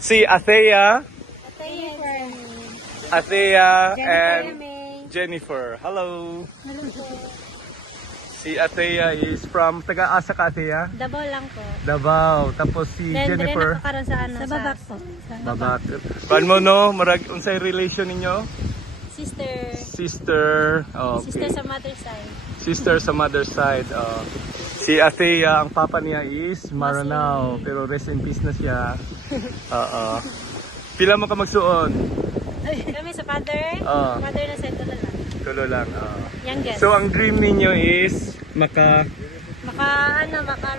Si Athea, Jennifer. Athea and May. Jennifer. Hello. Si Athea is from taga-asa ka, Athea? Davao lang po. Davao. Tapos si Then, Jennifer. nakakaroon sa ano? Sa babak po. Babak. Paano mo no? Marag unsay relation ninyo? Sister. Sister. Oh, Sister okay. sa mother side. Sister sa mother side. Oh. Si Athea, ang papa niya is Maranao. Pero rest in peace na siya. Oo. Pila mo ka magsuon? Kami sa father. Oo. Mother na side ko na lang. Tulo lang. Oh. Youngest. So, ang dream ninyo is maka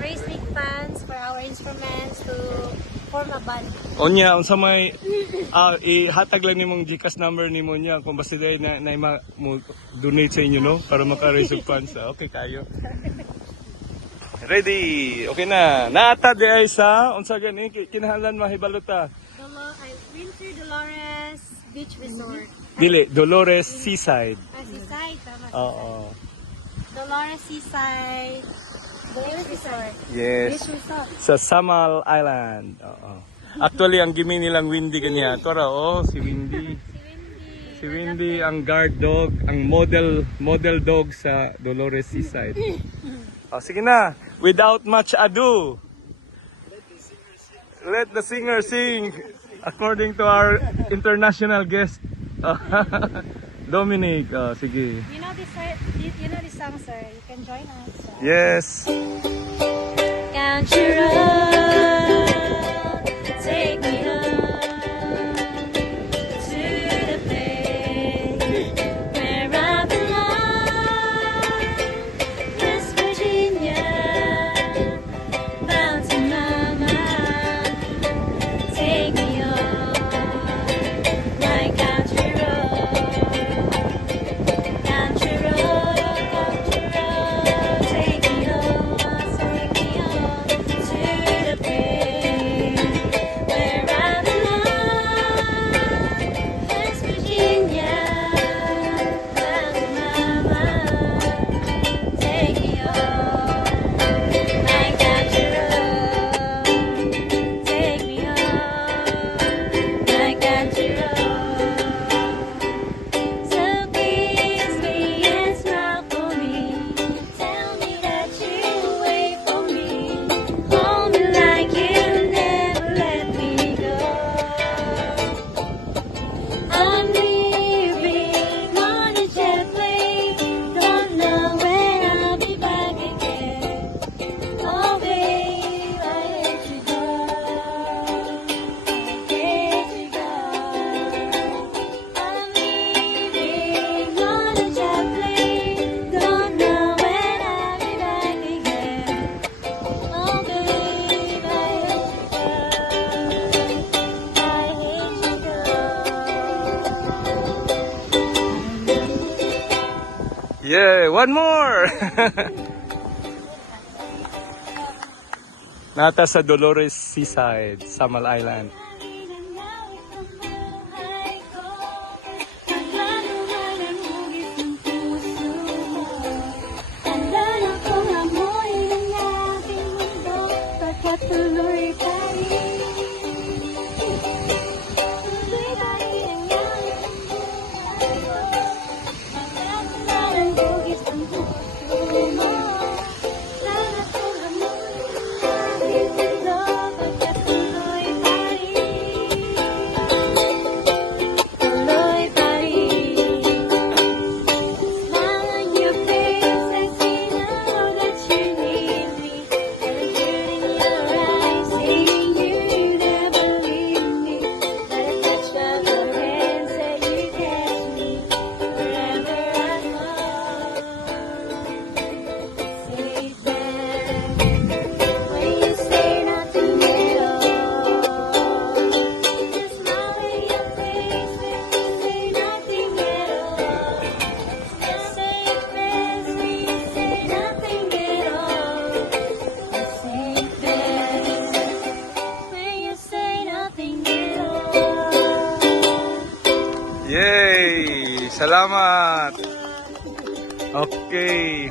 raise big funds for our instruments to form a band. Onya, unsa may ihatag lang nimong GCash number nimo niya kung basta day na mo donate sa inyo no para maka-raise of funds. Okay kayo. Ready. Okay na. Naata di ay sa unsa gani kinahanglan mahibalota. Winter Dolores Beach Resort. Dili, Dolores Seaside. Seaside, tama. Oo. Dolores Seaside Beach Resort. Yes. Beach Resort. Sa Samal Island. Oo. Actually, ang gimi nilang Windy kanya. Tora, si Windy. Si Windy ang guard dog, ang model dog sa Dolores Seaside. Sige na. Without much ado, let the singer sing according to our international guest, Dominic. Sige. You know this song, sir. You can join us. Yes. Country road, take me home to the place where I belong. West Virginia, Mountain Mama, take me home, my country road, country road, take me home to the place where I belong. West Virginia, Mountain Mama, take me home, my country road, take me home, my country road. So kiss me and smile for me, tell me that you'll wait for me, hold me like you'll never let me go. I'm leaving on a jet plane, don't know when I'll be back again. Oh babe, I hate you go, I hate you go. I'm leaving on a jet plane, don't know when I'll be back again. Oh babe, I hate you go, I hate you go. Yeah, one more. Nata sa Dolores Seaside, Samal Island. Tuloy pa rin. Tuloy pa rin ang magdadala ng hugis ng puso mo. Sana kung amoy ang mundo, pagkatuloy pa rin. Tuloy pa rin. Smile on your face, I see now that you need me. And the tears in your eyes saying you never leave me. Let a touch of your hand say you catch me wherever I go. Say that when you say nothing at all. Just smile on your face when you say nothing at all. Just say friends when you say nothing at all. Just say friends when you say nothing at all. Yay! Salamat! Okay.